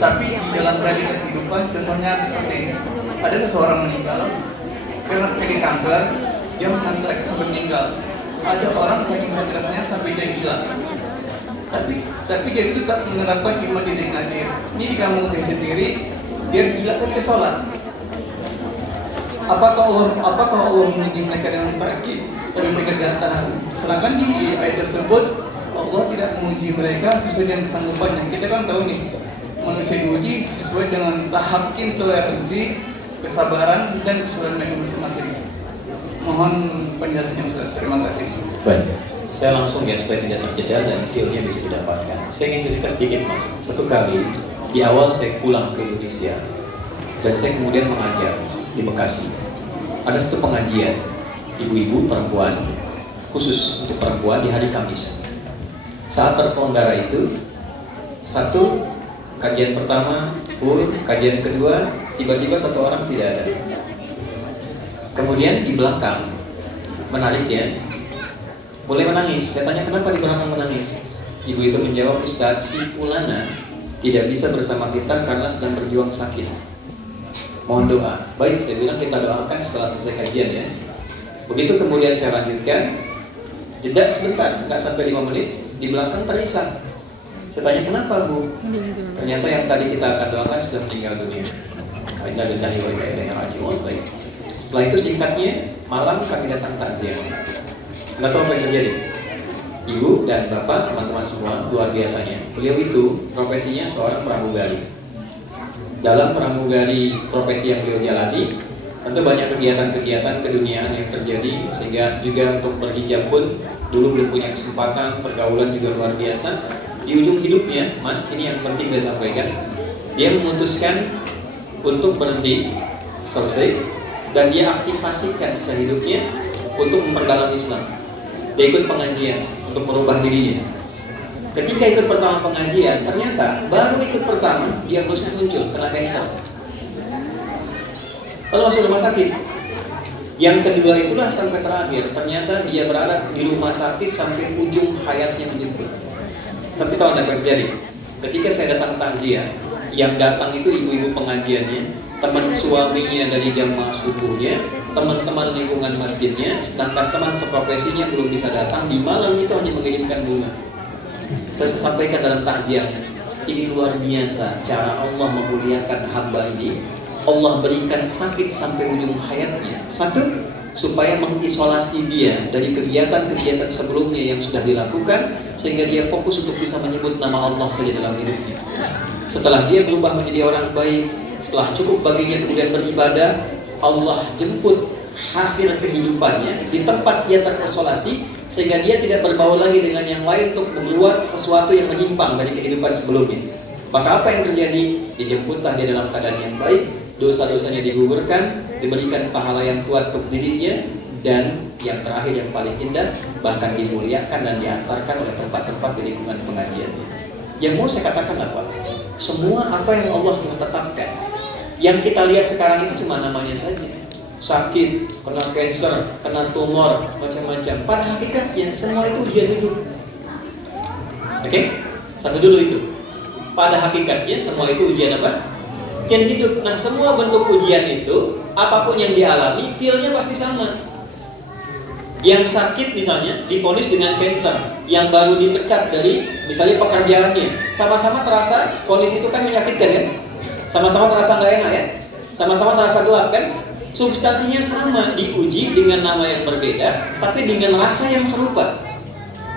Tapi di dalam realita kehidupan, contohnya seperti ini. Ada seseorang meninggal karena penyakit kanker, dia sakit sampai meninggal. Ada orang saking stresnya sampai dia gila. Tapi dia tetap menerapkan iman di hadir. Ini di kampung saya sendiri, dia gila tapi sholat. Apakah Allah menguji mereka dengan sakit, tapi mereka tidak tahan? Sedangkan di ayat tersebut Allah tidak menguji mereka sesuai dengan kesanggupannya. Kita kan tahu nih, manusia diuji sesuai dengan tahap intoleransi, kesabaran dan kesulitan mereka masing-masing. Mohon penjelasannya Ustaz. Terima kasih. Baik, saya langsung ya supaya tidak terjeda dan feel-nya bisa didapatkan. Saya ingin cerita sedikit Mas. Satu kali di awal saya pulang ke Indonesia dan saya kemudian mengajar di Bekasi. Ada satu pengajian ibu-ibu perempuan khusus untuk perempuan di hari Kamis. Saat terselenggara itu, satu kajian pertama full, kajian kedua tiba-tiba satu orang tidak ada. Kemudian di belakang, menarik ya, mulai menangis. Saya tanya kenapa di belakang menangis. Ibu itu menjawab, Ustaz, si Fulana tidak bisa bersama kita karena sedang berjuang sakit. Mohon doa. Baik, saya bilang kita doakan setelah selesai kajian ya. Begitu kemudian saya lanjutkan, jeda sebentar, nggak sampai 5 menit, di belakang terisak. Saya tanya kenapa Bu? Ternyata yang tadi kita akan doakan sudah meninggal dunia. Inna lillahi wa inna ilaihi raji'un. Baik. Setelah itu singkatnya, malam kami datang takziah. Nggak tahu apa yang terjadi. Ibu dan bapak, teman-teman semua, luar biasanya. Beliau itu profesinya seorang pramugari. Dalam pramugari profesi yang beliau jalani, tentu banyak kegiatan-kegiatan keduniaan yang terjadi, sehingga juga untuk berhijab pun dulu belum punya kesempatan, pergaulan juga luar biasa. Di ujung hidupnya, Mas, ini yang penting saya sampaikan, dia memutuskan untuk berhenti, selesai, dan dia aktifasikan sisa hidupnya untuk memperdalam Islam. Dia ikut pengajian untuk merubah dirinya. Ketika ikut pertama pengajian, ternyata baru ikut pertama diagnosis muncul kena kanker. Lalu masuk rumah sakit. Yang kedua itulah sampai terakhir, ternyata dia berada di rumah sakit sampai ujung hayatnya menjemput. Tapi tahu apa yang terjadi? Ketika saya datang takziah, yang datang itu ibu-ibu pengajiannya, teman suaminya dari jamaah subuhnya, teman-teman lingkungan masjidnya, sedangkan teman seprofesinya belum bisa datang. Di malam itu hanya mengirimkan bunga. Saya sampaikan dalam takziah, ini luar biasa cara Allah memuliakan hamba ini. Allah berikan sakit sampai ujung hayatnya. Satu, supaya mengisolasi dia dari kegiatan-kegiatan sebelumnya yang sudah dilakukan, sehingga dia fokus untuk bisa menyebut nama Allah saja dalam hidupnya. Setelah dia berubah menjadi orang baik, setelah cukup baginya kemudian beribadah, Allah jemput hasil kehidupannya di tempat dia terisolasi, sehingga dia tidak berbaur lagi dengan yang lain untuk membuat sesuatu yang menyimpang dari kehidupan sebelumnya. Maka apa yang terjadi? Dijemputlah dia dalam keadaan yang baik, dosa-dosanya digugurkan, diberikan pahala yang kuat untuk dirinya, dan yang terakhir yang paling indah, bahkan dimuliakan dan diantarkan oleh tempat-tempat di lingkungan pengajian. Yang mau saya katakan apa? Semua apa yang Allah menetapkan, yang kita lihat sekarang itu cuma namanya saja. Sakit, kena kanker, kena tumor, macam-macam. Pada hakikatnya semua itu ujian hidup. Oke? Satu dulu itu. Pada hakikatnya semua itu ujian apa? Ujian hidup. Nah, semua bentuk ujian itu, apapun yang dialami, feel-nya pasti sama. Yang sakit misalnya divonis dengan kanker, yang baru dipecat dari misalnya pekerjaannya, sama-sama terasa vonis itu kan menyakitkan kan? Sama-sama terasa nggak enak ya? Sama-sama terasa gelap kan? Substansinya sama, diuji dengan nama yang berbeda, tapi dengan rasa yang serupa.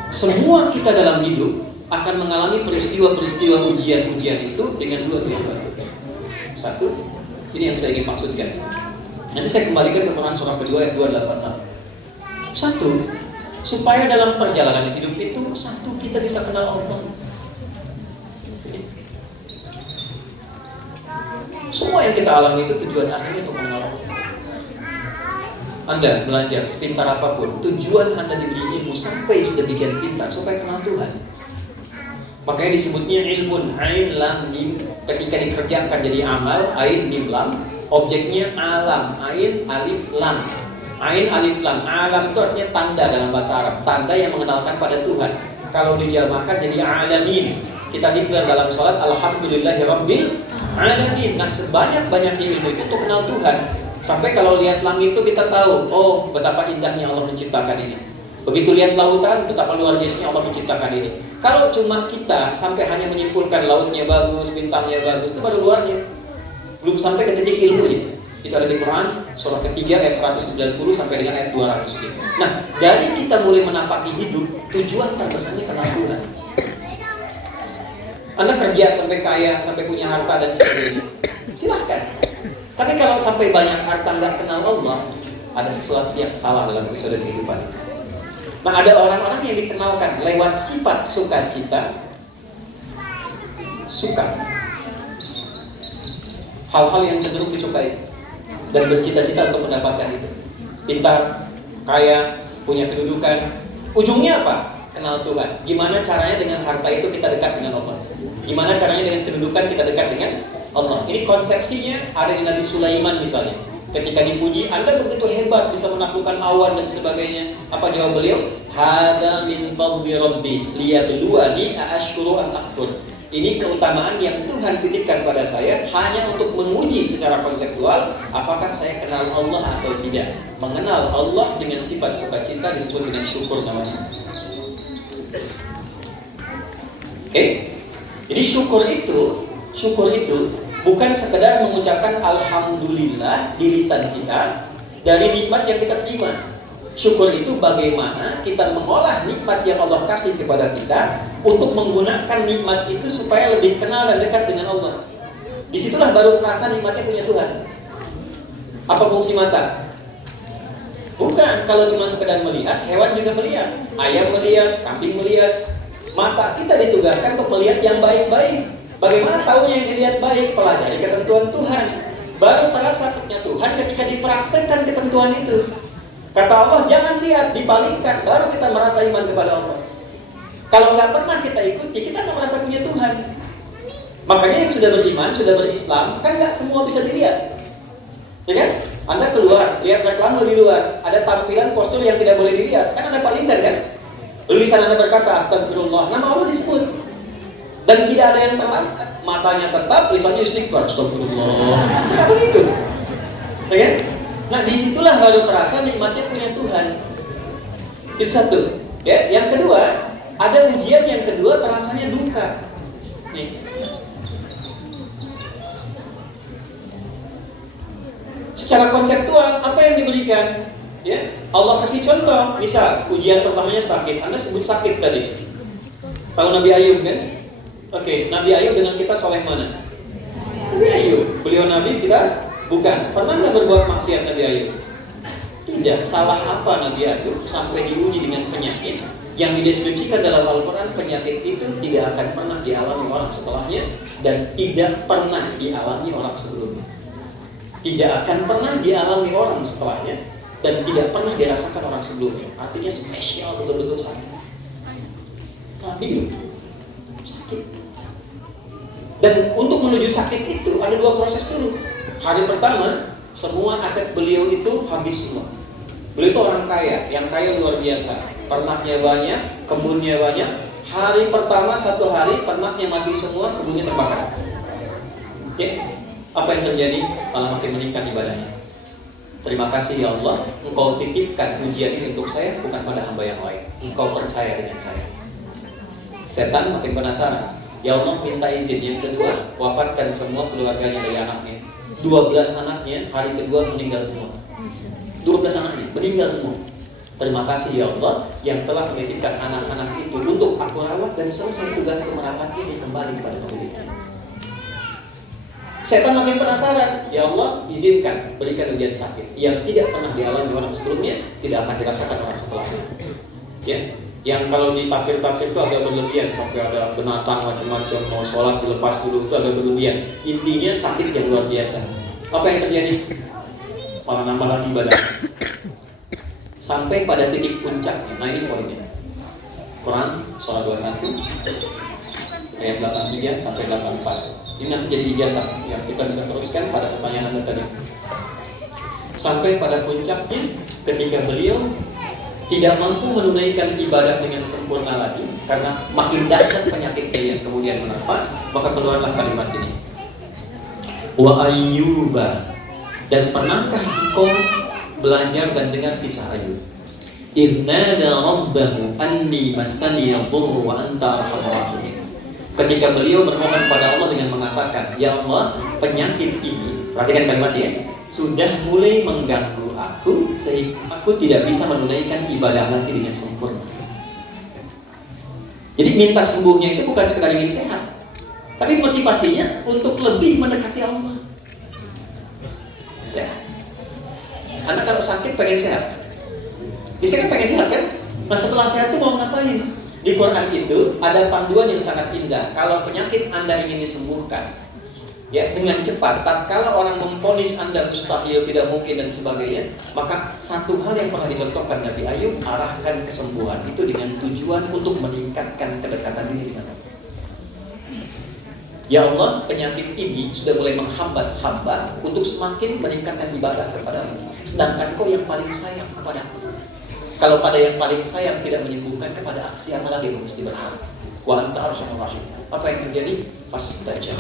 Semua kita dalam hidup akan mengalami peristiwa-peristiwa ujian-ujian itu dengan dua tujuan. Satu, ini yang saya ingin maksudkan. Nanti saya kembalikan ke Quran surah kedua ayat 286. Satu, supaya dalam perjalanan hidup itu, satu, kita bisa kenal Allah. Semua yang kita alami itu tujuan akhirnya untuk mengenal Allah. Anda belajar sepintar apapun, tujuan Anda diberi ilmu sampai sedemikian pintar supaya kenal Tuhan. Makanya disebutnya ilmun, ain lam mim. Ketika dikerjakan jadi amal, ain mim lam, objeknya alam, ain alif lam. Ain alif lam, alam itu artinya tanda dalam bahasa Arab, tanda yang mengenalkan pada Tuhan. Kalau dijamakan jadi alamin, kita declare dalam sholat alhamdulillahirabbil alamin. Nah, sebanyak-banyaknya ilmu itu untuk kenal Tuhan. Sampai kalau lihat langit itu kita tahu, oh betapa indahnya Allah menciptakan ini. Begitu lihat lautan, betapa luar biasanya Allah menciptakan ini. Kalau cuma kita sampai hanya menyimpulkan lautnya bagus, bintangnya bagus, itu baru luarnya. Belum sampai ke titik ilmunya. Itu ada di Quran, surah ketiga ayat 190 sampai dengan ayat 200. Nah, dari kita mulai menapaki hidup, tujuan terbesarnya kenal Tuhan. Anda kerja sampai kaya, sampai punya harta dan sebagainya, silahkan. Tapi kalau sampai banyak harta nggak kenal Allah, ada sesuatu yang salah dalam episode kehidupan. Nah, ada orang-orang yang dikenalkan lewat sifat sukacita, suka hal-hal yang cenderung disukai dan bercita-cita untuk mendapatkan itu. Pintar, kaya, punya kedudukan. Ujungnya apa? Kenal Tuhan. Gimana caranya dengan harta itu kita dekat dengan Allah? Gimana caranya dengan kedudukan kita dekat dengan Allah? Ini konsepsinya ada di Nabi Sulaiman misalnya. Ketika dipuji, Anda begitu hebat bisa menaklukkan awan dan sebagainya. Apa jawab beliau? Hadza min fadli rabbi liyabluwani aashkuru am akfur. Ini keutamaan yang Tuhan titipkan pada saya hanya untuk menguji secara konseptual apakah saya kenal Allah atau tidak. Mengenal Allah dengan sifat sukacita disebut dengan syukur namanya. Oke? Jadi syukur itu bukan sekedar mengucapkan alhamdulillah di lisan kita dari nikmat yang kita terima. Syukur itu bagaimana kita mengolah nikmat yang Allah kasih kepada kita untuk menggunakan nikmat itu supaya lebih kenal dan dekat dengan Allah. Disitulah baru merasa nikmatnya punya Tuhan. Apa fungsi mata? Bukan kalau cuma sekedar melihat, hewan juga melihat. Ayam melihat, kambing melihat. Mata kita ditugaskan untuk melihat yang baik-baik. Bagaimana tahunya yang dilihat baik? Pelajari ketentuan Tuhan. Baru terasa punya Tuhan ketika dipraktekkan ketentuan itu. Kata Allah, jangan lihat, dipalingkan. Baru kita merasa iman kepada Allah. Kalau nggak pernah kita ikuti, kita nggak merasa punya Tuhan. Makanya yang sudah beriman, sudah berislam, kan nggak semua bisa dilihat. Ya kan? Anda keluar, lihat reklame di luar. Ada tampilan postur yang tidak boleh dilihat. Kan Anda palingkan kan? Lisan Anda berkata, astagfirullah. Nama Allah disebut. Dan tidak ada yang terlambat. Matanya tetap, lisannya istighfar. Astagfirullah. Tidak begitu. Ya kan? Nah, disitulah baru terasa nikmatnya punya Tuhan. Itu satu. Ya, yang kedua, ada ujian yang kedua terasanya duka. Nih. Secara konseptual, apa yang diberikan? Ya, Allah kasih contoh. Misal, ujian pertamanya sakit. Anda sebut sakit tadi. Tahu Nabi Ayub kan? Oke, Nabi Ayub dengan kita soleh mana? Nabi Ayub. Beliau Nabi, kita bukan. Pernah nggak berbuat maksiat Nabi Ayub? Tidak. Salah apa Nabi Ayub sampai diuji dengan penyakit yang dideskripsikan dalam Al-Quran? Penyakit itu tidak akan pernah dialami orang setelahnya dan tidak pernah dialami orang sebelumnya. Tidak akan pernah dialami orang setelahnya dan tidak pernah dirasakan orang sebelumnya. Artinya spesial, betul-betul sakit. Nabi sakit. Dan untuk menuju sakit itu ada dua proses dulu. Hari pertama, semua aset beliau itu habis semua. Beliau itu orang kaya, yang kaya luar biasa. Ternaknya banyak, kebunnya banyak. Hari pertama, satu hari, ternaknya mati semua, kebunnya terbakar. Oke? Apa yang terjadi? Malah makin meningkat ibadahnya. Terima kasih ya Allah, Engkau titipkan ujian ini untuk saya, bukan pada hamba yang lain. Engkau percaya dengan saya. Setan makin penasaran. Ya Allah, minta izin. Yang kedua, wafatkan semua keluarganya dari anaknya. 12 anaknya hari kedua meninggal semua. 12 anaknya meninggal semua. Terima kasih ya Allah yang telah menitipkan anak-anak itu untuk aku rawat dan selesai tugas merawat ini kembali kepada pemiliknya. Setan makin penasaran. Ya Allah, izinkan berikan ujian sakit yang tidak pernah dialami orang sebelumnya, tidak akan dirasakan orang setelahnya. Ya, yang kalau di tafsir-tafsir itu agak berlebihan sampai ada binatang macam-macam mau sholat dilepas dulu, itu agak berlebihan. Intinya sakit yang luar biasa. Apa yang terjadi? Malah nambah lagi ibadah. Sampai pada titik puncaknya. Nah ini poinnya. Quran surah 21 ayat 83 sampai 84. Ini nanti jadi ijazah yang kita bisa teruskan pada pertanyaan Anda tadi. Sampai pada puncaknya ketika beliau tidak mampu menunaikan ibadah dengan sempurna lagi karena makin dahsyat penyakitnya yang kemudian menerpa, maka keluarlah kalimat ini. Wa ayyuba, dan pernahkah engkau belajar dan dengar kisah Ayub? Irnada rabbahu anni massani yadhurru wa anta arhamur rahimin. Ketika beliau bermohon pada Allah dengan mengatakan, ya Allah, penyakit ini, perhatikan kalimat ya, sudah mulai mengganggu aku sehingga aku tidak bisa menunaikan ibadah lagi dengan sempurna. Jadi minta sembuhnya itu bukan sekedar ingin sehat, tapi motivasinya untuk lebih mendekati Allah. Ya. Anak kalau sakit pengen sehat, biasanya kan pengen sehat kan? Nah setelah sehat itu mau ngapain? Di Quran itu ada panduan yang sangat indah. Kalau penyakit Anda ingin disembuhkan, ya dengan cepat, tatkala orang memvonis Anda mustahil, tidak mungkin dan sebagainya, maka satu hal yang pernah dicontohkan Nabi Ayub, arahkan kesembuhan itu dengan tujuan untuk meningkatkan kedekatan diri dengan Allah. Ya Allah, penyakit ini sudah mulai menghambat hamba untuk semakin meningkatkan ibadah kepada-Mu. Sedangkan Kau yang paling sayang kepada-Mu. Kalau pada yang paling sayang tidak menyembuhkan, kepada siapa lagi yang mesti berharap? Wa anta arhamur rahim. Apa yang terjadi? Fastajab.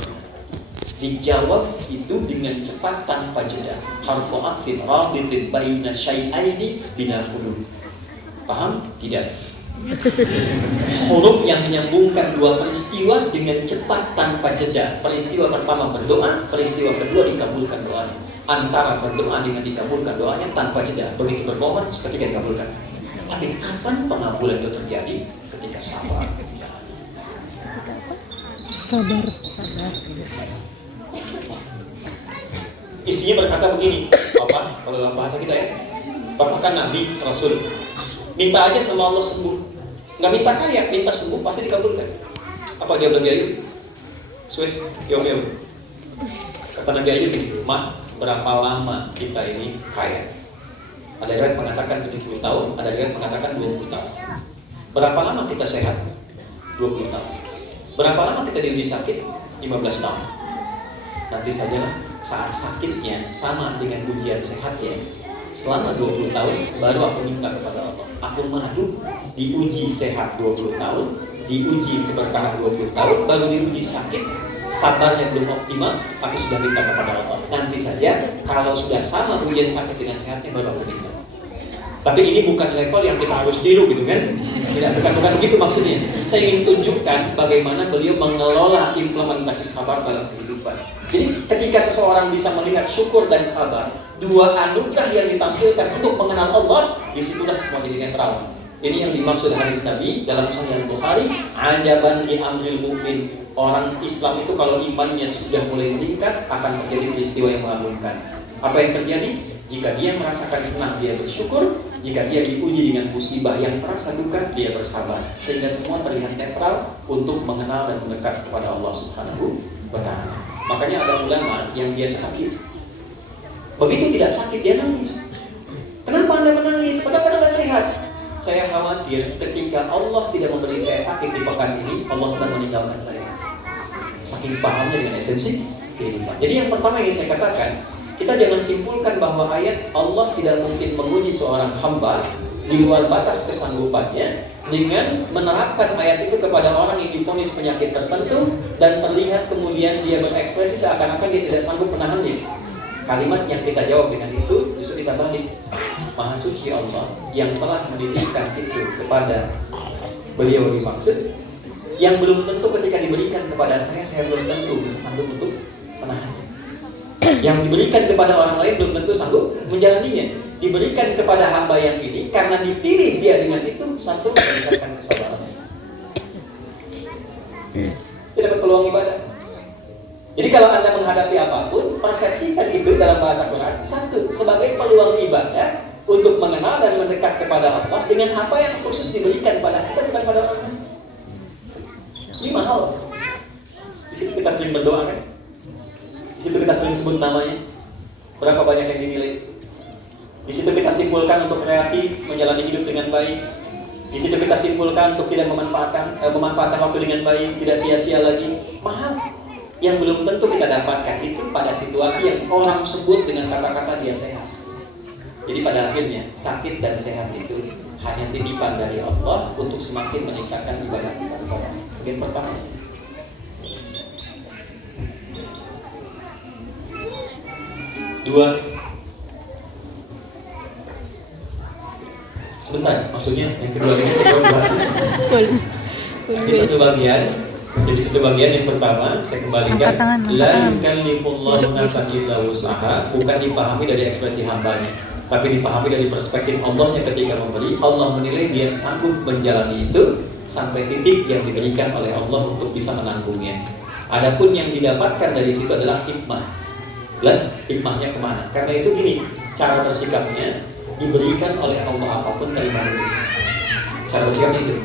Dijawab itu dengan cepat tanpa jeda. Harfu atfin rabitin baina syai'aini bila huruf. Paham? Tidak. Huruf yang menyambungkan dua peristiwa dengan cepat tanpa jeda. Peristiwa pertama berdoa, peristiwa kedua dikabulkan doanya. Antara berdoa dengan dikabulkan doanya tanpa jeda. Begitu bermohon, seketika dikabulkan. Tapi kapan pengabulan itu terjadi? Ketika sabar. Sabar. Isinya berkata begini, apa? Kalau dalam bahasa kita ya, Bapak kan Nabi, Rasul, minta aja sama Allah sembuh. Nggak minta kaya, minta sembuh pasti dikabulkan. Apa jawab Nabi Ayub? Swiss, yom. Kata Nabi Ayub ini, Mah, berapa lama kita ini kaya? Ada riwayat mengatakan 70 tahun, ada riwayat mengatakan 20 tahun. Berapa lama kita sehat? 20 tahun. Berapa lama kita diuji sakit? 15 tahun. Nanti sajalah saat sakitnya sama dengan ujian sehatnya. Selama 20 tahun baru aku minta kepada Allah. Aku madu diuji sehat 20 tahun, diuji keberkahan 20 tahun, baru diuji sakit, sabarnya belum optimal, aku sudah minta kepada Allah. Nanti saja kalau sudah sama ujian sakit dengan sehatnya baru aku minta. Tapi ini bukan level yang kita harus tiru gitu kan? Bukan begitu maksudnya. Saya ingin tunjukkan bagaimana beliau mengelola implementasi sabar dalam kehidupan. Jadi ketika seseorang bisa melihat syukur dan sabar, dua anugerah yang ditampilkan untuk mengenal Allah, disitulah semua jadi netral. Ini yang dimaksud hadis Nabi dalam Sahih Bukhari, ajaban li amril mukmin. Orang Islam itu kalau imannya sudah mulai meningkat akan terjadi peristiwa yang mengagumkan. Apa yang terjadi? Jika dia merasakan senang, dia bersyukur. Jika dia diuji dengan musibah yang terasa duka, dia bersabar. Sehingga semua terlihat netral untuk mengenal dan mendekat kepada Allah Subhanahu wa Ta'ala. Makanya ada ulama yang biasa sakit. Begitu tidak sakit, dia nangis. Kenapa Anda menangis? Padahal Anda sehat. Saya khawatir ketika Allah tidak memberi saya sakit di pekan ini, Allah sedang meninggalkan saya. Saking pahamnya dengan esensi kehidupan. Jadi yang pertama yang saya katakan, kita jangan simpulkan bahwa ayat Allah tidak mungkin menguji seorang hamba di luar batas kesanggupannya dengan menerapkan ayat itu kepada orang yang divonis penyakit tertentu dan terlihat kemudian dia berekspresi seakan-akan dia tidak sanggup menahannya. Kalimat yang kita jawab dengan itu justru kita balik. Maha suci Allah yang telah menitipkan itu kepada beliau dimaksud, yang belum tentu ketika diberikan kepada saya belum tentu bisa sanggup untuk menahan. Yang diberikan kepada orang lain belum tentu sanggup menjalaninya. Diberikan kepada hamba yang ini karena dipilih dia dengan itu, satu meningkatkan kesabaran. Dia dapat peluang ibadah. Jadi kalau Anda menghadapi apapun, persepsikan itu dalam bahasa Quran, satu, sebagai peluang ibadah untuk mengenal dan mendekat kepada Allah dengan apa yang khusus diberikan pada kita, bukan pada orang lain. Ini mahal. Di situ kita sering berdoa kan? Di situ kita sering sebut namanya. Berapa banyak yang dinilai? Di situ kita simpulkan untuk kreatif, menjalani hidup dengan baik. Di situ kita simpulkan untuk tidak memanfaatkan waktu dengan baik, tidak sia-sia lagi. Mahal. Yang belum tentu kita dapatkan itu pada situasi yang orang sebut dengan kata-kata dia sehat. Jadi pada akhirnya sakit dan sehat itu hanya titipan dari Allah untuk semakin meningkatkan ibadah kita kepada Allah. Bagian pertama. Dua. Sebentar, maksudnya yang kedua ini saya coba. Ini satu bagian. Jadi satu bagian yang pertama saya kembalikan. La yukallifullahu nafsan illa wus'aha, bukan dipahami dari ekspresi hambanya, tapi dipahami dari perspektif Allahnya ketika memberi. Allah menilai dia sanggup menjalani itu sampai titik yang diberikan oleh Allah untuk bisa menanggungnya. Adapun yang didapatkan dari situ adalah hikmah. Jelas hikmahnya kemana? Karena itu gini, cara bersikapnya diberikan oleh Allah apapun terima dulu. Cara bersikapnya itu.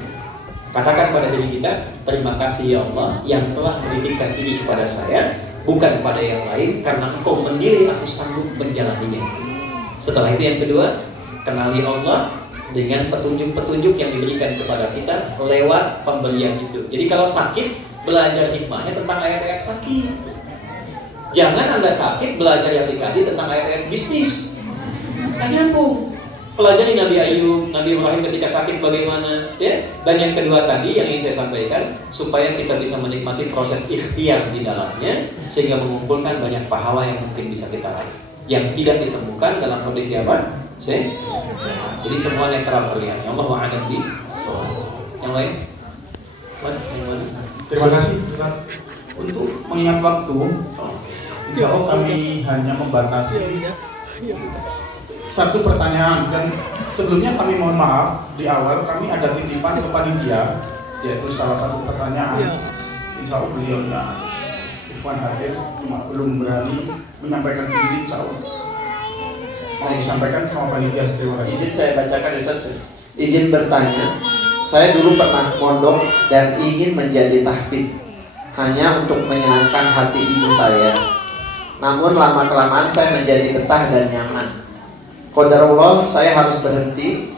Katakan pada diri kita, terima kasih ya Allah yang telah menitipkan ini kepada saya, bukan pada yang lain, karena Engkau menilai aku sanggup menjalaninya. Setelah itu yang kedua, kenali Allah dengan petunjuk-petunjuk yang diberikan kepada kita lewat pemberian itu. Jadi kalau sakit, belajar hikmahnya tentang ayat-ayat sakit. Jangan Anda sakit belajar yang dikasih tentang ayat-ayat bisnis. Nggak nyambung. Pelajari Nabi Ayub, Nabi Ibrahim ketika sakit bagaimana, ya. Dan yang kedua tadi yang ingin saya sampaikan, supaya kita bisa menikmati proses ikhtiar di dalamnya, sehingga mengumpulkan banyak pahala yang mungkin bisa kita raih, yang tidak ditemukan dalam kondisi apa? Jadi semua netral terlihat. Allah wa'adam di yang lain, Mas, yang mana? Terima kasih untuk mengingat waktu. Insya Allah kami hanya membatasi satu pertanyaan, dan sebelumnya kami mohon maaf di awal kami ada titipan ke panitia, yaitu salah satu pertanyaan. Insya Allah beliaunya Ikhwan hadir, cuma belum berani menyampaikan sendiri. Insya Allah mau disampaikan sama panitia. Terima kasih. Izin saya bacakan Ustaz. Izin bertanya, saya dulu pernah mondok dan ingin menjadi tahfidz hanya untuk menyenangkan hati ibu saya. Namun lama-kelamaan saya menjadi betah dan nyaman. Qadarullah saya harus berhenti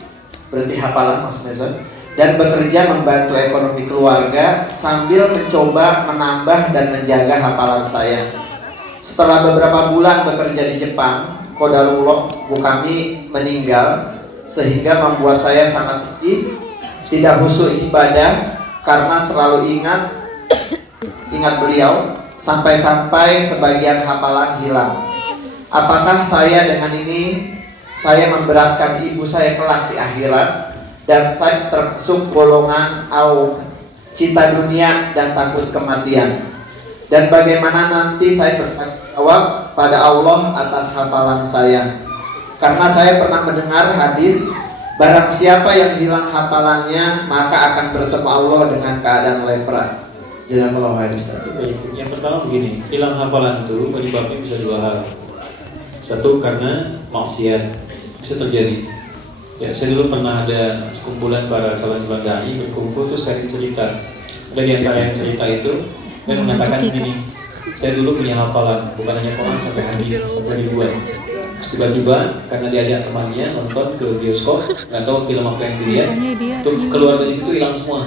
hafalan Mas Nezar, dan bekerja membantu ekonomi keluarga sambil mencoba menambah dan menjaga hafalan saya. Setelah beberapa bulan bekerja di Jepang, qadarullah ibu kami meninggal, sehingga membuat saya sangat sedih, tidak khusyuk ibadah karena selalu ingat beliau, sampai-sampai sebagian hafalan hilang. Apakah saya dengan ini saya memberatkan ibu saya kelak di akhirat, dan saya termasuk golongan cinta dunia dan takut kematian? Dan bagaimana nanti saya bertanggung jawab pada Allah atas hafalan saya? Karena saya pernah mendengar hadis, barang siapa yang hilang hafalannya maka akan bertemu Allah dengan keadaan lepra. Jazakallahu khairan. Yang pertama begini, hilang hafalan itu penyebabnya bisa dua hal. Satu karena maksiat, bisa terjadi. Ya, saya dulu pernah ada sekumpulan para calon-calon dai berkumpul terus sering cerita. Ada di antara yang cerita itu dan mengatakan begini, saya dulu punya hafalan, bukan hanya Quran sampai hadis, sampai ribuan. Terus tiba-tiba karena diajak temannya nonton ke bioskop, nggak tahu film apa yang dilihat, tuh keluar dari situ hilang semua.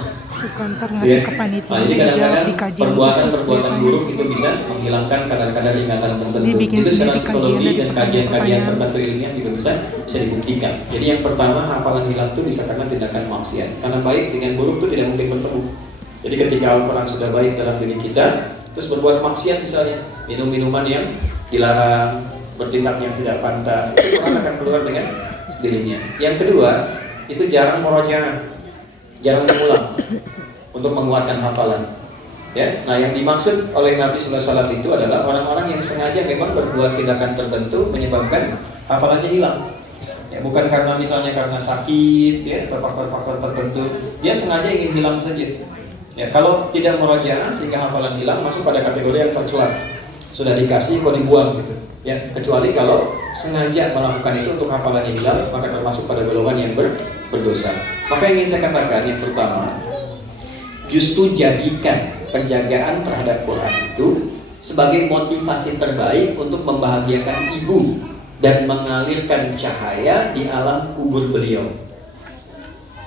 Ya. Nah, jadi kadang-kadang perbuatan buruk itu bisa menghilangkan kadar-kadar ingatan tertentu. Itu secara psikologi dan kajian-kajian tertentu ilmiah juga bisa dibuktikan. Jadi yang pertama, hafalan hilang itu bisa karena tindakan maksiat. Karena baik dengan buruk itu tidak mungkin bertemu. Jadi ketika Al-Quran sudah baik dalam diri kita, terus berbuat maksiat misalnya, minum minuman yang dilarang, bertindak yang tidak pantas, itu Quran akan keluar dengan sendirinya. Yang kedua, itu jarang murojaah, jarang mengulang untuk menguatkan hafalan. Ya, nah yang dimaksud oleh Nabi Sallallahu Alaihi Wasallam itu adalah orang-orang yang sengaja memang berbuat tindakan tertentu menyebabkan hafalannya hilang. Ya, bukan karena misalnya karena sakit, ya, atau faktor-faktor tertentu, dia sengaja ingin hilang saja. Ya, kalau tidak murojaah sehingga hafalan hilang, masuk pada kategori yang tercela. Sudah dikasih kok dibuang gitu. Ya, kecuali kalau sengaja melakukan itu untuk hafalannya hilang, maka termasuk pada golongan yang berdosa. Maka yang ingin saya katakan yang pertama, justru jadikan penjagaan terhadap Quran itu sebagai motivasi terbaik untuk membahagiakan ibu dan mengalirkan cahaya di alam kubur beliau.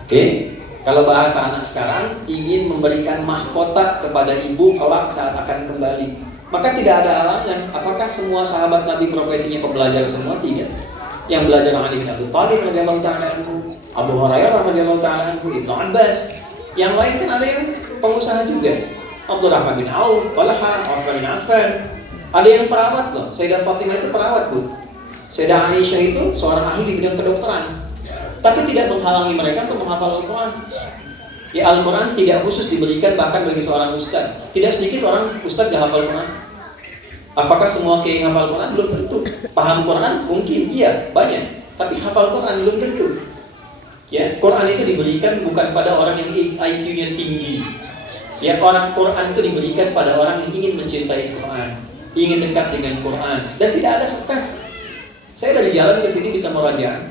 Oke? Kalau bahasa anak sekarang, ingin memberikan mahkota kepada ibu kelak saat akan kembali. Maka tidak ada halangan. Apakah semua sahabat Nabi profesinya pembelajar semua? Tidak. Yang belajar Ali bin Abi Thalib radhiyallahu ta'ala anhu, Abu Hurairah radhiyallahu ta'ala anhu, Ibnu Abbas. Yang lain kan ada yang pengusaha juga. Abdurrahman bin Auf, Talha, Uthman bin Affan. Ada yang perawat loh. Sayyidah Fatimah itu perawat, Bu. Sayyidah Aisyah itu seorang ahli di bidang kedokteran. Tapi tidak menghalangi mereka untuk menghafal Al-Quran. Ya, Al-Quran tidak khusus diberikan bahkan bagi seorang ustaz. Tidak sedikit orang ustaz gak hafal Quran. Apakah semua kiai hafal Quran? Belum tentu. Paham Quran? Mungkin, iya, banyak. Tapi hafal Quran belum tentu. Ya, Quran itu diberikan bukan pada orang yang IQ-nya tinggi. Ya, orang Quran itu diberikan pada orang yang ingin mencintai Quran, ingin dekat dengan Quran, dan tidak ada sekat. Saya dari jalan ke sini bisa merajaah.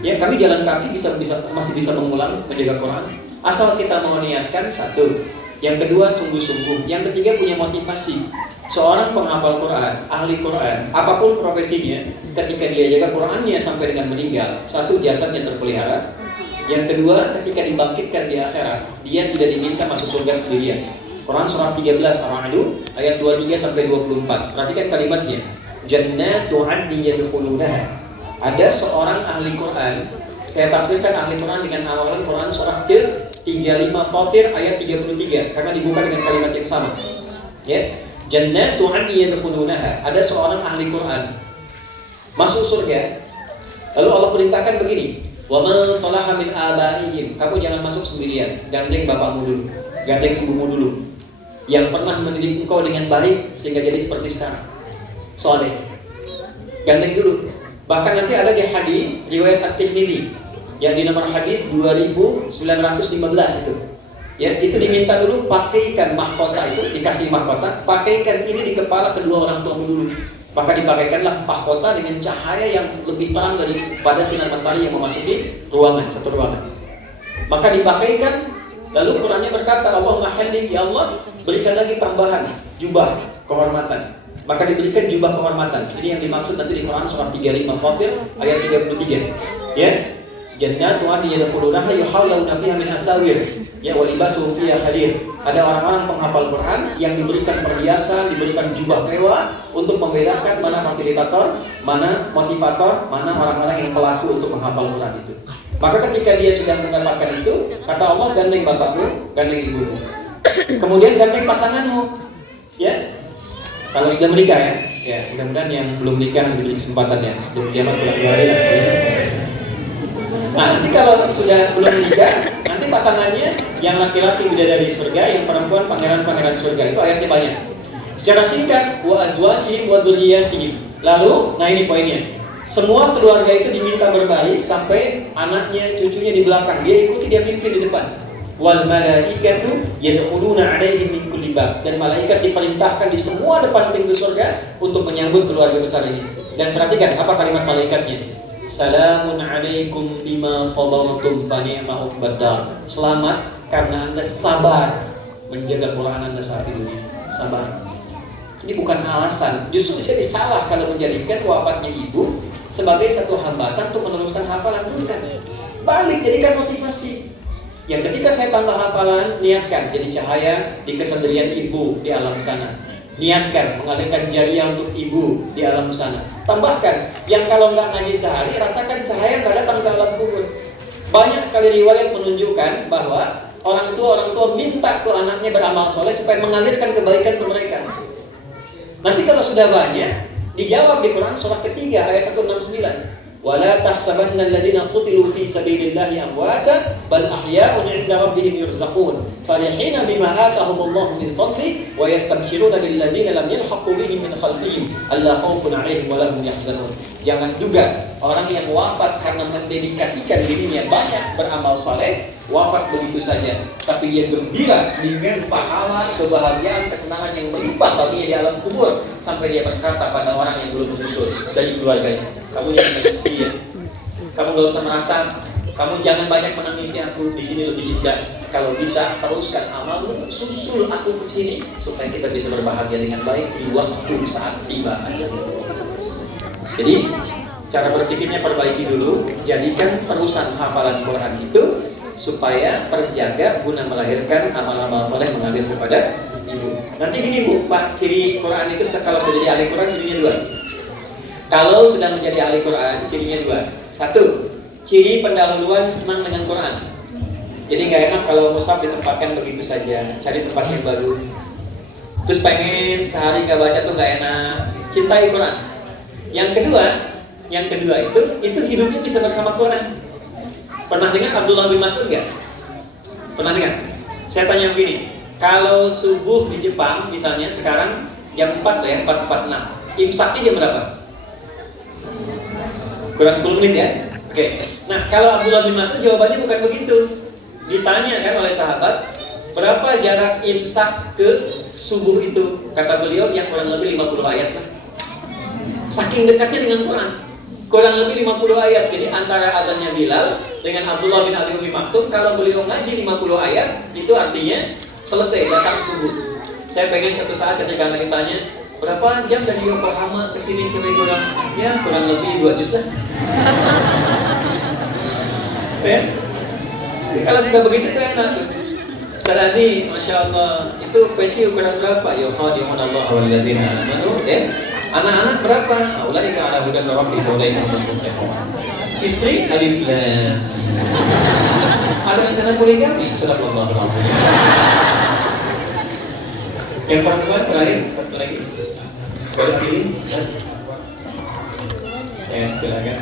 Ya, kami jalan kaki masih bisa mengulang menjaga Quran. Asal kita mau niatkan satu. Yang kedua sungguh-sungguh. Yang ketiga punya motivasi. Seorang penghafal Quran, ahli Quran, apapun profesinya, ketika dia jaga Qurannya sampai dengan meninggal, satu, jasadnya terpelihara. Yang kedua, ketika dibangkitkan di akhirat, dia tidak diminta masuk surga sendirian. Quran surah 13 Ar-Ra'd ayat 23 sampai 24. Perhatikan kalimatnya. Jannatu 'adnin yadkhulunaha. Ada seorang ahli Quran. Saya tafsirkan ahli Quran dengan awalan Quran surah 35 Fatir ayat 33 karena dibuka dengan kalimat yang sama. Ya. Jannatu 'adnin yadkhulunaha. Ada seorang ahli Quran masuk surga. Lalu Allah perintahkan begini, wa man salaha min abaihim. Kamu jangan masuk sendirian, gandeng bapakmu dulu, gandeng ibumu dulu, yang pernah mendidik engkau dengan baik sehingga jadi seperti sekarang. Soleh, gandeng dulu. Bahkan nanti ada di hadis riwayat At-Tirmidzi yang di nomor hadis 2915 itu. Ya, itu diminta dulu pakaikan mahkota itu, dikasih mahkota, pakaikan ini di kepala kedua orang tuamu dulu. Maka dipakaikanlah mahkota dengan cahaya yang lebih terang daripada sinar matahari yang memasuki ruangan, satu ruangan. Maka dipakaikan, lalu Qurannya berkata, Allahumma halli, ya Allah, berikan lagi tambahan jubah kehormatan. Maka diberikan jubah kehormatan. Ini yang dimaksud nanti di Quran surah 35 Fatir ayat 33. Ya. Jannatu 'adnin yadkhulunaha yuhallawna fiha min asawir. Ya, wa libasuhum fiha harir. Ada orang-orang penghafal Quran yang diberikan perhiasan, diberikan jubah mewah untuk membedakan mana fasilitator, mana motivator, mana orang-orang yang pelaku untuk menghafal Quran itu. Maka ketika dia sudah mendapatkan itu, kata Allah, gandeng bapakmu, gandeng ibumu. Kemudian gandeng pasanganmu. Ya. Kalau sudah menikah ya. Ya, mudah-mudahan yang belum menikah diberi kesempatannya sebelum kiamat pulang 2 hari lah. Ya. Nah, nanti kalau sudah belum menikah, nanti pasangannya yang laki-laki bidadari surga, yang perempuan pangeran-pangeran surga. Itu ayatnya banyak. Secara singkat, wa azwajihim wa dzurriyyatihim. Lalu, nah ini poinnya. Semua keluarga itu diminta berbaris sampai anaknya, cucunya di belakang. Dia ikuti, dia pimpin di depan. Wal malaikatu yadkhuluna 'alaihim min kulli bab. Dan malaikat diperintahkan di semua depan pintu surga untuk menyambut keluarga besar ini. Dan perhatikan apa kalimat malaikatnya. Salamun alaikum bima sabartum fa ni'ma uqbad dar. Selamat karena Anda sabar menjaga Quran Anda saat ini. Sabar. Ini bukan alasan. Justru jadi salah kalau menjadikan wafatnya ibu sebagai satu hambatan untuk meneruskan hafalan. Bukan. Balik, jadikan motivasi. Yang ketika saya tambah hafalan, niatkan jadi cahaya di kesendirian ibu di alam sana. Niatkan mengalirkan jariah untuk ibu di alam sana. Tambahkan, yang kalau nggak ngaji sehari, rasakan cahaya nggak datang ke alam kubur. Banyak sekali riwayat menunjukkan bahwa orang tua minta ke anaknya beramal soleh supaya mengalirkan kebaikan ke mereka. Nanti kalau sudah banyak, dijawab di Quran surah ketiga ayat 169. وَلَا تَحْسَبَنَّ الَّذِينَ قُتِلُوا فِي سَبِيلِ اللَّهِ أَمْوَاتًا بَلْ أَحْيَاءٌ عِندَ رَبِّهِمْ يُرْزَقُونَ فَرِحِينَ بِمَا آتَاهُمُ اللَّهُ مِنْ فَضْلِهِ وَيَسْتَبْشِرُونَ بِالَّذِينَ لَمْ يَلْحَقُوا بِهِمْ مِنْ خَلْفِهِمْ أَلَّا خَوْفٌ عَلَيْهِمْ وَلَا هُمْ يَحْزَنُونَ. Jangan juga orang yang wafat karena mendedikasikan dirinya banyak beramal saleh, wafat begitu saja, tapi dia gembira dengan pahala, kebahagiaan, kesenangan yang melimpah baginya di alam kubur, sampai dia berkata pada orang yang belum menyusul dari keluarganya, kamu yang menangis dia, kamu gak usah meratap, kamu jangan banyak menangisi aku, di sini lebih indah. Kalau bisa teruskan amalmu, susul aku ke sini supaya kita bisa berbahagia dengan baik di waktu saat tiba aja. Jadi cara berpikirnya perbaiki dulu, jadikan terusan hafalan Quran itu supaya terjaga guna melahirkan amal-amal soleh mengalir kepada ibu. Nanti gini Bu, Pak, ciri Quran itu kalau sudah jadi ahli Quran cirinya 2. Kalau sudah menjadi ahli Quran cirinya 2. 1, ciri pendahuluan senang dengan Quran. Jadi nggak enak kalau mushaf ditempatkan begitu saja, cari tempat yang bagus. Terus pengen sehari nggak baca tuh nggak enak. Cintai Quran. Yang kedua itu hidupnya bisa bersama Quran. Pernah dengar Abdullah bin Mas'ud nggak? Pernah dengar? Saya tanya begini, kalau subuh di Jepang misalnya sekarang jam 4 ya, 4.46. Imsaknya jam berapa? Kurang 10 menit ya? Oke. Nah, kalau Abdullah bin Mas'ud jawabannya bukan begitu. Ditanya kan oleh sahabat, berapa jarak imsak ke subuh itu? Kata beliau, yang kurang lebih 50 ayat lah. Saking dekatnya dengan Quran. Kurang lebih 50 ayat. Jadi antara adanya Bilal dengan Abdullah bin Abi Maktum, kalau beliau ngaji 50 ayat, itu artinya selesai datang subuh. Saya pengen satu saat ketika anak ditanya, berapa jam dari Yokohama ke sini ke Meguro? Ya, kurang lebih 2 juz lah. Ya? Kalau sudah begitu tuh enak. Saladi, Masya Allah, itu peci ukuran berapa? Yukhadi'un Allah walladzina amanu. Anak-anak berapa? Ulaika ala hudan min rabbihim wa ulaika humul muflihun. Istri alif lam. Ada rencana poligami? Subhanallah. Yang perempuan terakhir, satu lagi. Baru pilih, yes. Ya, silakan.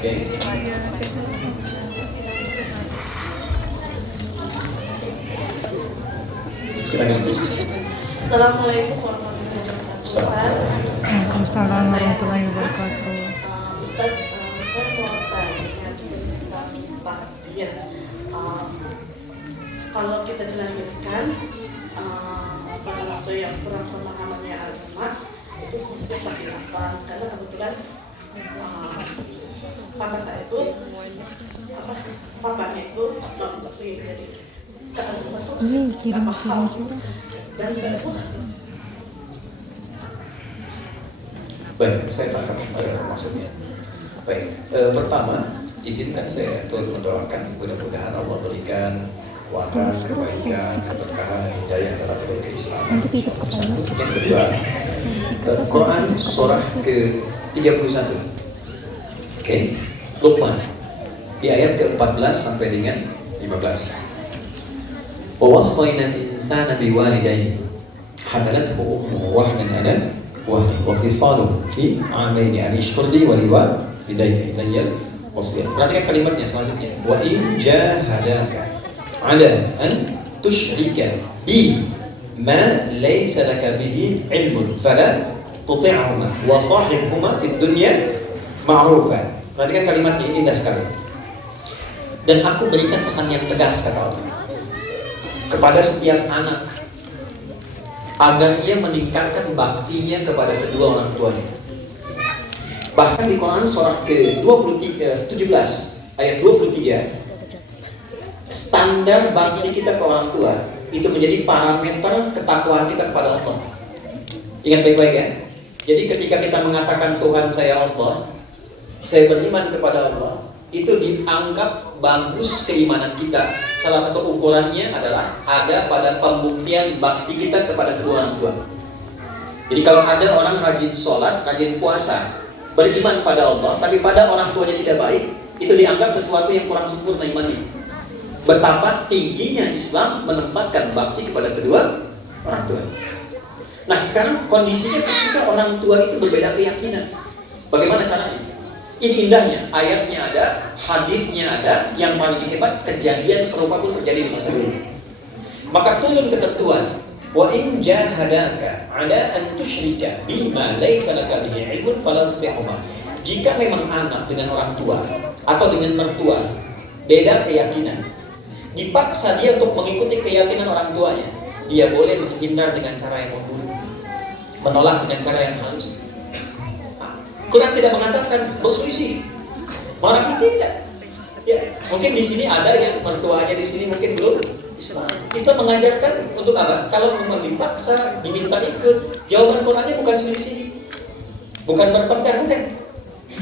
Oke. Silakan. Assalamualaikum warahmatullahi wabarakatuh. Waalaikumsalam warahmatullahi wabarakatuh. Ustaz, saya mau tanya tentang takdir. Kalau kita dilahirkan pada waktu yang kurang pemahamannya agama, itu mesti pakai apa? Karena kebetulan papa saya itu papanya itu non muslim, jadi kalau masuk nggak paham. Dan saya tuh Baik, saya tangkap ada maksudnya. Baik, pertama izinkan saya turut mendoakan mudah-mudahan Allah berikan kekuatan, kebaikan, keberkahan, hidayah dalam keislaman. Yang kedua, Quran surah ke-31. Oke, Luqman di ayat ke-14 sampai dengan 15. وَوَصَّيْنَا الْإِنسَانَ بِوَالِدَيْهِ حَمَلَتْهُ أُمُّهُ وَهْنًا عَلَى وَهْنٍ وَفِصَالُهُ فِي عَامَيْنِ أَنِ اشْكُرْ لِي وَلِوَالِدَيْكَ إِلَيَّ الْمَصِيرُ. Perhatikan kalimatnya selanjutnya. وَإِنْ جَاهَدَاكَ عَلَى أَنْ تُشْرِكَ بِي مَا لَيْسَ لَكَ بِهِ عِلْمٌ فَلَا تُطِعْهُمَا وَصَاحِبْهُمَا فِي الدُّنْيَا مَعْرُوفًا. Perhatikan kalimatnya, ini indah sekali. Dan aku berikan pesan yang tegas kata Allah kepada setiap anak agar ia meningkatkan baktinya kepada kedua orang tuanya. Bahkan di Quran surah ke-17 ayat 23, standar bakti kita ke orang tua itu menjadi parameter ketakwaan kita kepada Allah. Ingat baik-baik ya. Jadi ketika kita mengatakan Tuhan saya Allah, saya beriman kepada Allah, itu dianggap bagus keimanan kita. Salah satu ukurannya adalah ada pada pembuktian bakti kita kepada kedua orang tua. Jadi kalau ada orang rajin sholat, rajin puasa, beriman pada Allah, tapi pada orang tuanya tidak baik, itu dianggap sesuatu yang kurang sempurna imannya. Betapa tingginya Islam menempatkan bakti kepada kedua orang tua. Nah sekarang kondisinya ketika orang tua itu berbeda keyakinan, bagaimana caranya? Ini indahnya, ayatnya ada, hadisnya ada, yang paling hebat kejadian serupa pun terjadi di masa dulu. Maka turun ketentuan, wa in jahadaka ala an tusyrika bima laysa laka bihi ilmun fala tuti'huma. Jika memang anak dengan orang tua atau dengan mertua beda keyakinan, dipaksa dia untuk mengikuti keyakinan orang tuanya, dia boleh menghindar dengan cara yang buruk, menolak dengan cara yang halus. Quran tidak mengatakan berselisih, marahi tidak. Ya, mungkin di sini ada yang mertuanya di sini mungkin belum Islam. Islam mengajarkan untuk apa? Kalau memang dipaksa, diminta ikut, jawaban Qurannya bukan selisih, bukan bertengkar, bukan.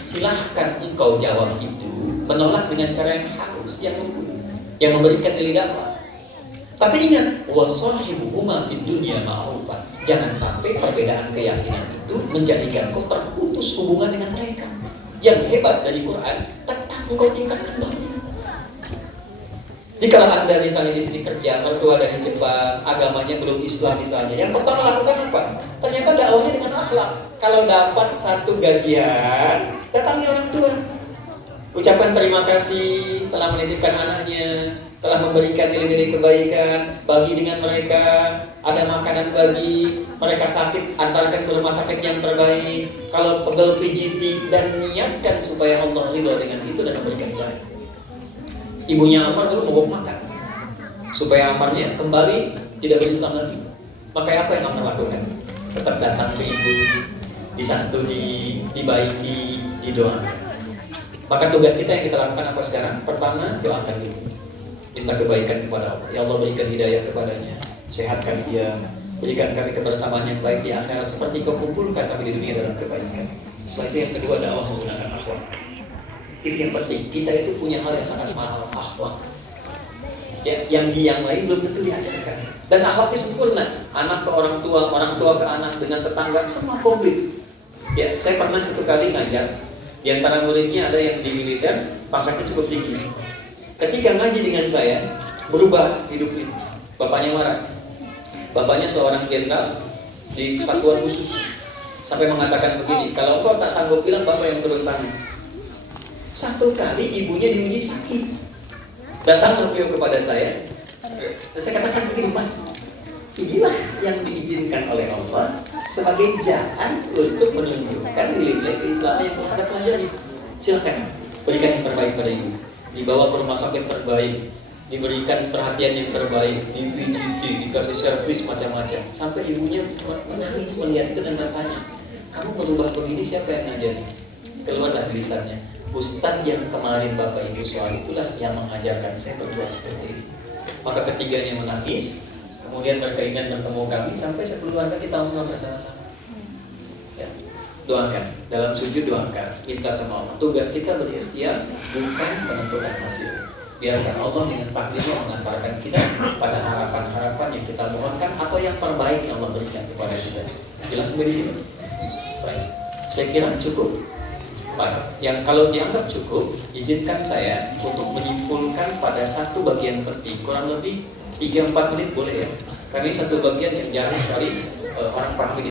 Silahkan engkau jawab itu, menolak dengan cara yang halus, yang lembut, yang memberikan nilai dakwah. Tapi ingat, wasahibuhuma fid dunya ma'rufan. Jangan sampai perbedaan keyakinan itu menjadikan kau terputus hubungan dengan mereka. Yang hebat dari Quran, tetap engkau tingkatkan bahunya. Jikalau Anda misalnya di sini kerja, mertua dari Jepang, agamanya belum Islam misalnya, yang pertama lakukan apa? Ternyata dakwahnya dengan akhlak. Kalau dapat satu gajian, datangi orang tua. Ucapkan terima kasih telah menitipkan anaknya, telah memberikan nilai-nilai kebaikan, bagi dengan mereka, ada makanan bagi, mereka sakit, antarkan ke rumah sakit yang terbaik. Kalau pegel pijiti, dan niatkan supaya Allah ridha dengan itu dan memberikan hidayah. Ibunya Ammar dulu mogok makan supaya Ammarnya kembali tidak berislam lagi. Maka apa yang Ammar lakukan? Tetap datang ke ibu, disantuni, dibaiki, didoakan. Maka tugas kita yang kita lakukan apa sekarang? Pertama, doakan ibu, minta kebaikan kepada Allah. Ya Allah, berikan hidayah kepadanya, sehatkan dia, berikan kami kebersamaan yang baik di akhirat seperti kau kumpulkan kami di dunia dalam kebaikan. Setelah itu yang kedua, dakwah menggunakan akhlak. Itu yang penting. Kita itu punya hal yang sangat mahal, akhlak. Ya, yang lain belum tentu diajarkan. Dan akhlaknya sempurna. Anak ke orang tua ke anak, dengan tetangga, semua komplit. Ya, saya pernah satu kali ngajar. Di antara muridnya ada yang di militer, pangkatnya cukup tinggi. Ketika ngaji dengan saya, berubah hidupnya. Bapaknya marah. Bapaknya seorang jenderal di kesatuan khusus. Sampai mengatakan begini, kalau engkau tak sanggup bilang, bapak yang turun tangan. Satu kali ibunya diuji sakit, datang beliau kepada saya. Saya katakan begini, Mas, inilah yang diizinkan oleh Allah sebagai jalan untuk menunjukkan nilai-nilai keislaman yang telah Anda pelajari. Silakan berikan yang terbaik pada ibu, dibawa ke rumah sakit terbaik, diberikan perhatian yang terbaik, dipijiti, dikasih servis macam-macam, sampai ibunya menangis melihat itu dan bertanya, kamu merubah begini, siapa yang ngajari? Keluarlah tulisannya, Ustadz yang kemarin Bapak Ibu soal itulah yang mengajarkan saya berbuat seperti ini. Maka ketiganya menangis, kemudian berkeinginan bertemu kami, sampai sekeluarga kita umrah bersama-sama. Ya, doakan, dalam sujud doakan, minta sama Allah. Tugas kita berikhtiar, bukan menentukan hasil. Biarkan Allah dengan takdirnya mengantarkan kita pada harapan-harapan yang kita mohonkan atau yang terbaik yang Allah berikan kepada kita. Jelas sampai di sini? Baik, saya kira cukup. Yang kalau dianggap cukup, izinkan saya untuk menyimpulkan pada satu bagian penting, kurang lebih 3-4 menit boleh ya, karena ini satu bagian yang jarang sekali orang pahami.